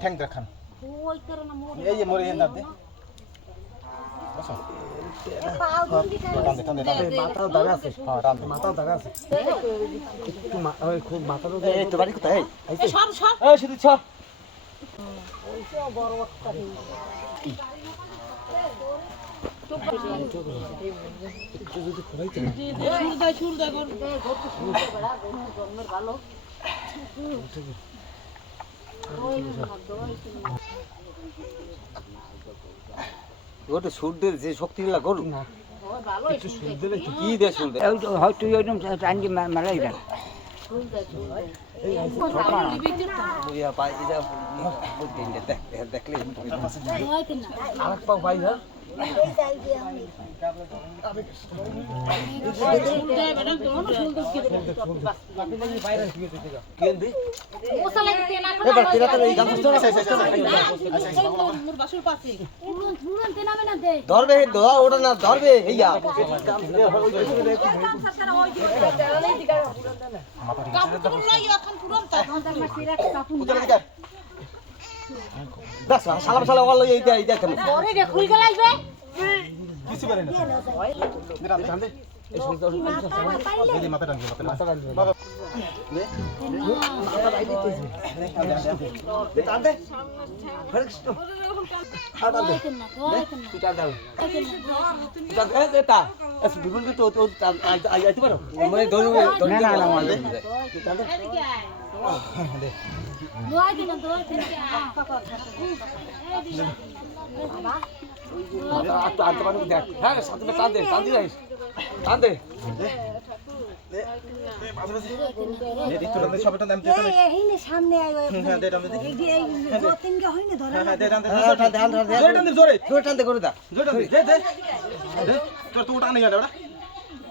ঠ্যাং দেখান এই যে মরে হেন দে মাথা দাগা আছে মাথা দাগা আছে খুব মাথা এই তো বাড়ি কোথায় এই সর সর এই শুধু ছ ওইসব বড় একটা যদি খরাইতে সুর দাই কর জন্মের ভালো ওটা সুর দে যে শক্তি গুলা করু না একটু সুর দিলে কি দে সুর দে হয়তো এরকম টাঙ্গি মারাই দেন বুঝিয়া পাই এটা বুদ্ধি দেখলে আরেক পাও ভাই হ্যাঁ ধরবে ওটা না ধরবে এইয়া সালাম সালাম ওয়াল্লাহ এইটা এইটা কেন ওরে রে খুল গেল আসবে কিছু পারে না টান দে এই সুলতা এই মাথা টান মাথা টান বাবা নে মাথা রাই দিতেছি দে টান দে ফেরক্স তো টান দে তুই টান দাও টান দে তা এস বিপুল তো তো আইতে পারো মানে ধরবে না না না তুই টান দে দে দোয়া দিন বাবা একটু আনতে পারবি দেখ হ্যাঁ সাথে টান দে টান দিস টান দে এইনে সামনে আইও হ্যাঁ দে টান দে এই দো তিন গে হইনে ধরে হ্যাঁ দে টান দে টান দে টান দে জোরে জোরে টান দে করে দা জোরে টান দে দে দে তোর তো টান নিয়া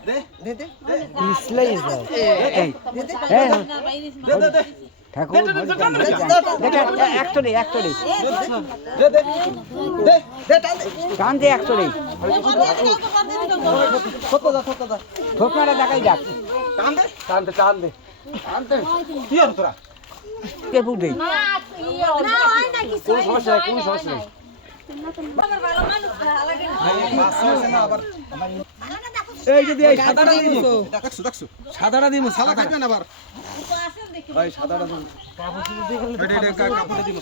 দে দে দে মিসলাই যায় এই দে দে দে ঠাকুর একটরে একটরে দে দে দে দে টান দে একটরে ঠোকনাটা দেখাই যাক টান দে টান দে টান দে টান দে কি আর তোরা কে বুঝে না হয় না কিছু কোন সমস্যা কোন সমস্যা ভালো মানুষ লাগে না মাছ আছে না আবার এই যদি এই সাদাটা দিমু দেখছো দেখছো সাদাটা দিমু সাদা খাইবেন আবার ভাই সাদাটা দিমু কাপড় দিয়ে গেলে কাপড় দিয়ে দিমু